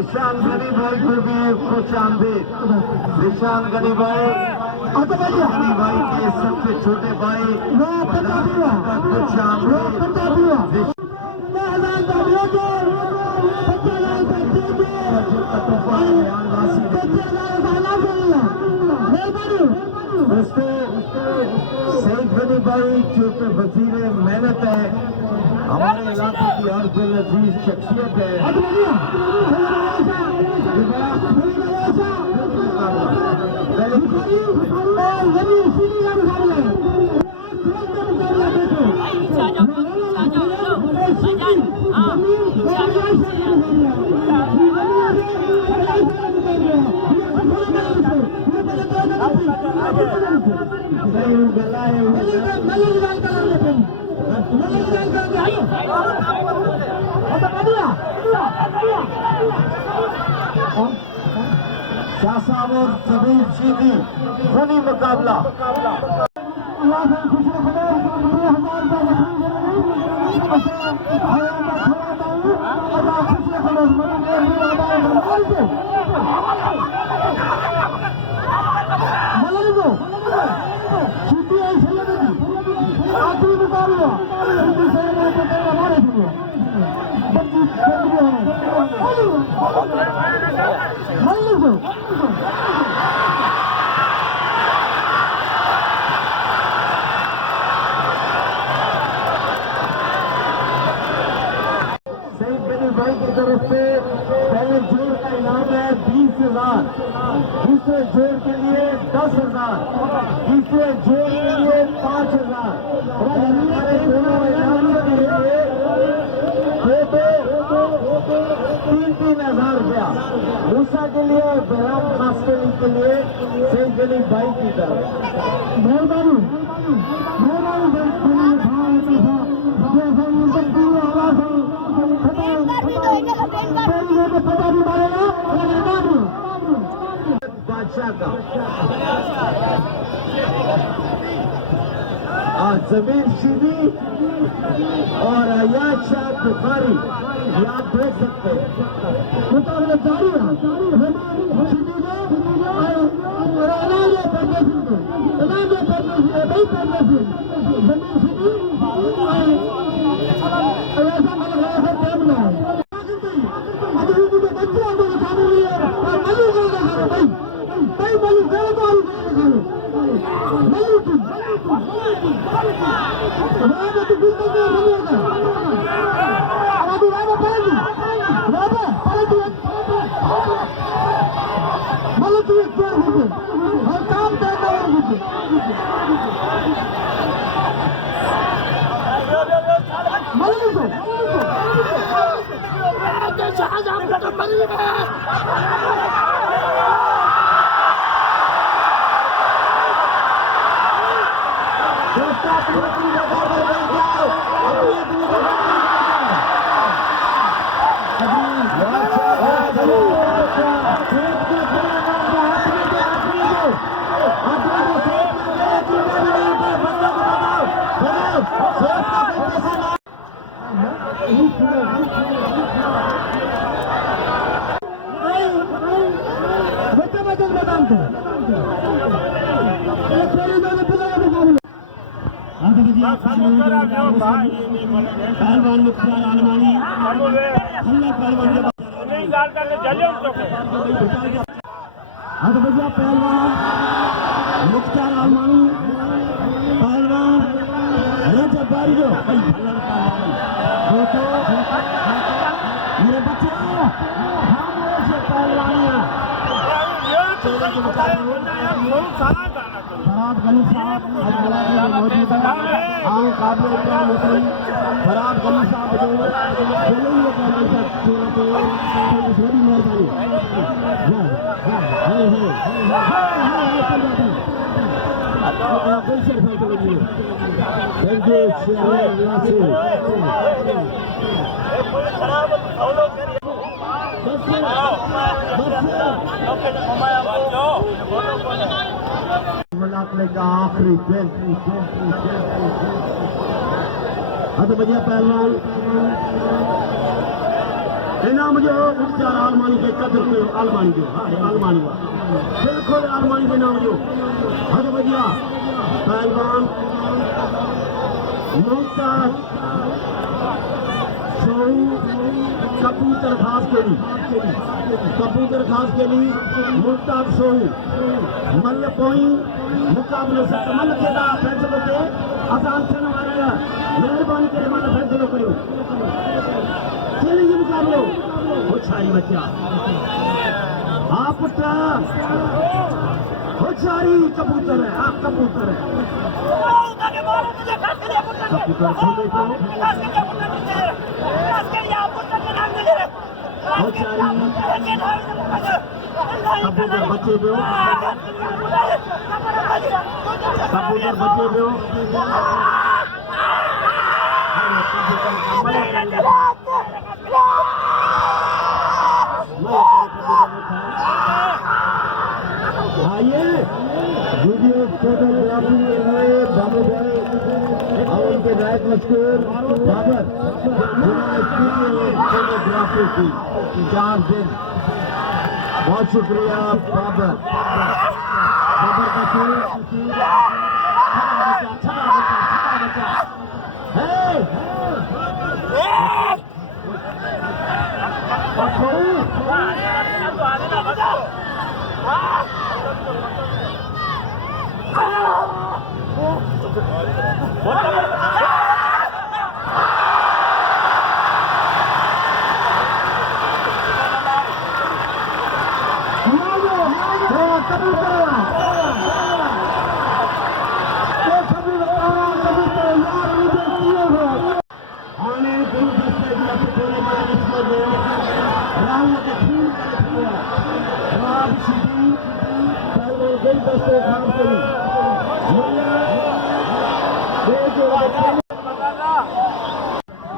निशान गनी भाई को भी कुछ आंदे निशान गनी भाई गनी भाई के सबसे छोटे भाई कुछ सईद गनी भाई जो कि वजीर मेहनत है, हमारे इलाके की हर दिल अजीज शख्सियत है। शाह साहब और जमीर शीदी खूनी मुकाबला भाई की तरफ से पहले जोड़ का इनाम है 20,000, दूसरे जोड़ के लिए 10,000, तीसरे जोड़ के लिए 5,000 और हमारे दोनों इनाम के लिए 3,000 रुपया। मूसा के लिए और बहराम खासकली के लिए सईद गनी भाई की तरफ बादशाह का जमीर शीदी और अयाज शाह बुखारी, ये आप देख सकते हैं मुकाबला जारी है। पहलवान मुख्तार आलमानी पहलवान मुख्तार आलमानी पहलवान रजब बारियो मेरे बच्चे पहलवानियां फराद गनी साहब मौजूद है। आम काबिल फराद गनी साहब जो Thank you, Sharon Nasir. मुलाकात का आखिरी दिन तो बढ़िया पहलवान इनाम जो उपचार आलमानी के कदर में आलमानी जो हाँ आलमानी हुआ बिल्कुल आलमानी के नाम जो हाँ तो बढ़िया पहलवान मुमताज कबूतर खास के लिए मुमताज सोहू मल पोई मुकाबले से मल के फैसलो के आसान थियण वारी मेहरबानी करे मल फैसलो करियो चैलेंज मुकाबलो होशियारी बच्चा हा पुट होशियारी कबूतर है आप कबूतर है कबूतर खोले तो होशियारी कबूतर बचे दो कबूतर बचे दो आइए वीडियो फोटोग्राफी के लिए बाबू भाई और उनके नायक मशहूर बाबर जिन्होंने फोटोग्राफी की 4 दिन बहुत शुक्रिया बाबर बाबर का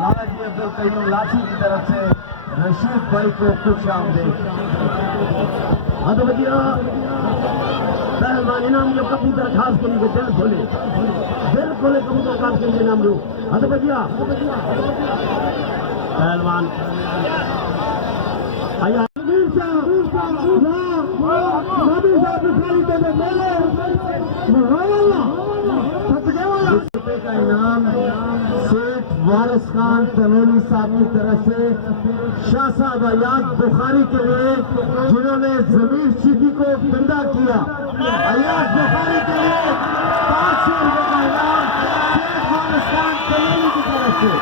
लालाजी अब्दुल कयूम लाठी की तरफ से रशीद भाई को खुश आमदेद पहलवान इनाम जो कबूतर खास के लिए दिल खोले कबूतर खास के लिए इनाम लो भैया पहलवान का इनाम शेख वारिस खान तनोली साहब की तरफ से शाह साहब अयाज बुखारी के लिए जिन्होंने जमीर शिदी को जिंदा किया अयाज बुखारी के लिए 500 रुपए का इनाम शेख वारिस खान तनोली की तरफ से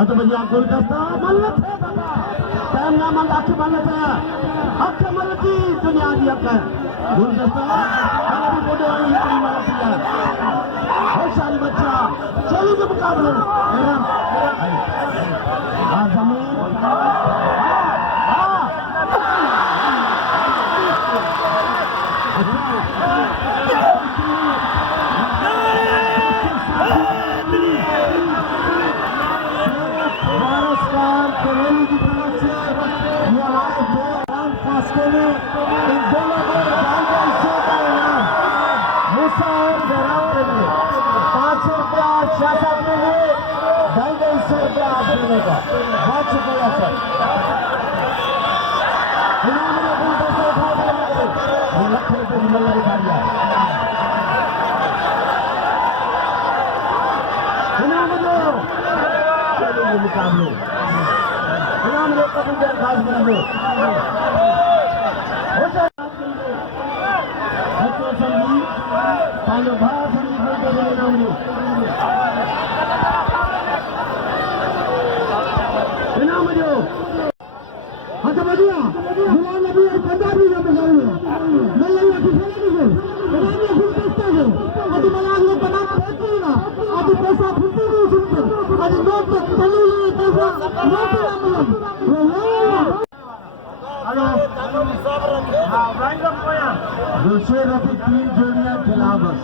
तो भैया गुलदस्ता मल्लत है टाइम ना मल अख मल्लत है अख मल्लत की दुनिया की अख है गुलदस्ता हमारी बोले मल्लत है होशियारी बच्चा चलो के मुकाबले जमीन बहुत शुक्रिया सर लख रुपये की मल्ला दिखा दिया मुकाबले इनाम लोग कबूतर खास करेंगे संगीत पांडव भाषा इनाम दूसरे रफी 3 जोड़ियां खिला बस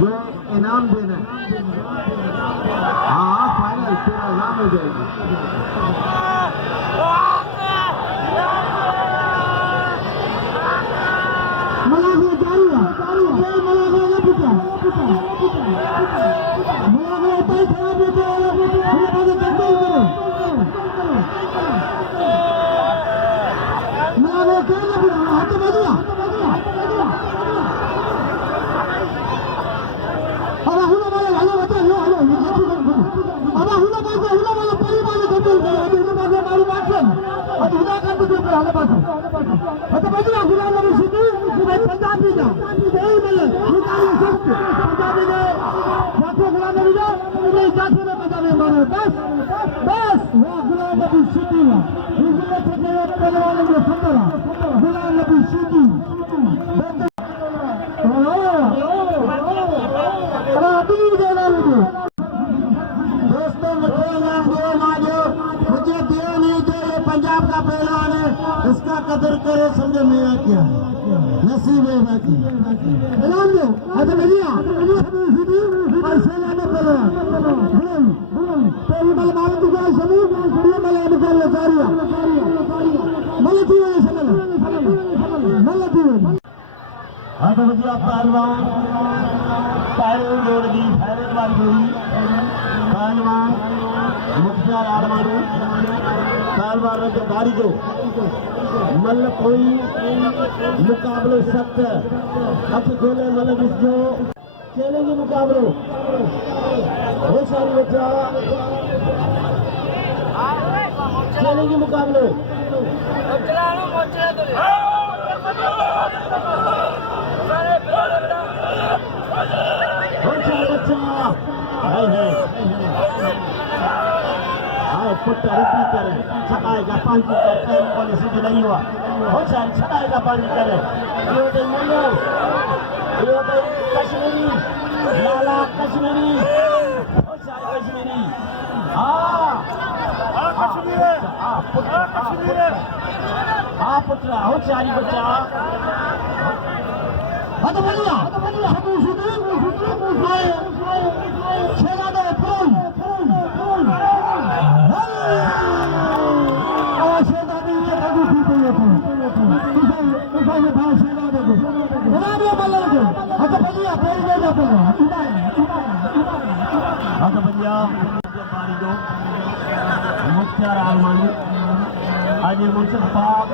जो इनाम देना है। हाँ फाइनल तेरा नाम हो जाएगी। दोस्तों मुझे इनाम दो ना दो, मुझे दियो नहीं दो, ये पंजाब का पहलवान है, इसका कदर करो, समझो मेरा क्या नसीब है बाकी इनाम दो। अच्छा भैया सेना पहलवान पेरीमल मारत जाए सभी पेरीमल निकाल चारिया मलती है मलती है। हाँ तो भैया पहलवान पैरों जोड़ दी फैरे बार जोड़ी पहलवान मुख्तार आरमानी पहलवान के बारी जो मल कोई मुकाबले सख्त हथ गोले मतलब इस जो चलेंगे मुकाबले बहुत सारी बच्चा चलेंगे मुकाबले पुट्टा रुपी करे छकाएगा पानी का पैर वाले सीधे नहीं हुआ बहुत सारी छकाएगा पानी करे ये होते मोनो ये होते कश्मीरी लाला कश्मीरी बहुत सारे कश्मीरी हाँ पुत्रा बहुत सारी बच्चा तो बढ़िया छेड़ा दो फूल मुख्तार आरमानी आज मुर्शद पाक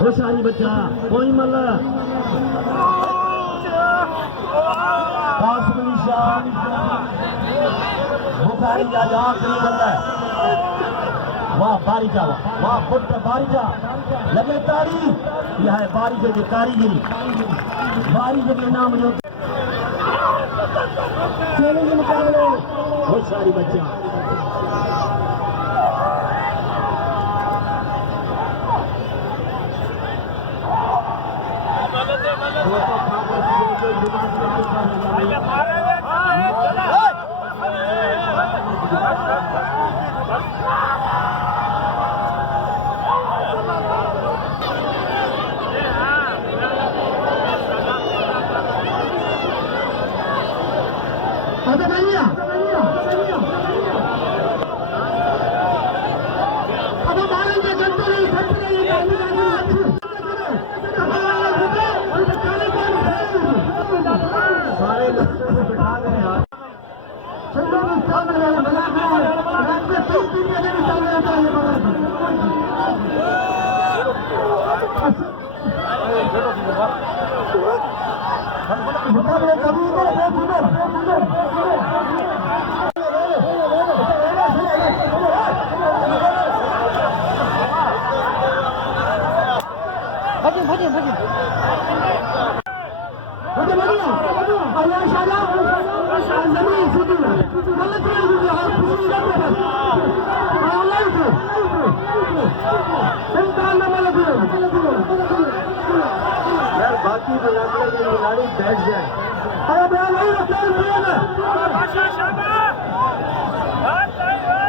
होशारी बच्चा कोई मल बुखारी जा जा कहीं बंदा वाह बारिका वाह पुट बारिका लगे तारी यह है बारिके की कारीगिरी बारिके के नाम जो चैलेंज मुकाबले बहुत सारी बच्चा मुझे बढ़िया आया शाला जमीन सीधी गलत नहीं हुई हर खुशी करते बस ऑनलाइन से संतान में लगे यार बाकी तो लड़के के खिलाड़ी बैठ जाए अरे मैं नहीं रखता हूं ना आशा शाबाश बात सही है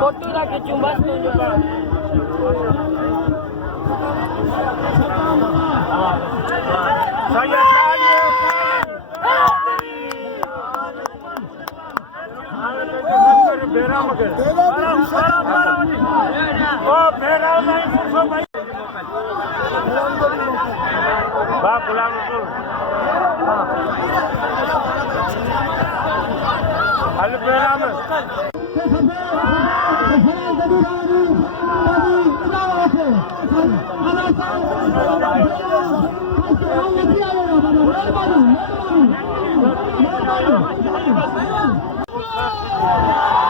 फोटो ना खींचूं बस तू जो बेरा मगर ओ बेरा नहीं फुसो भाई बा गुलाम रसूल हल बेरा में Thank you.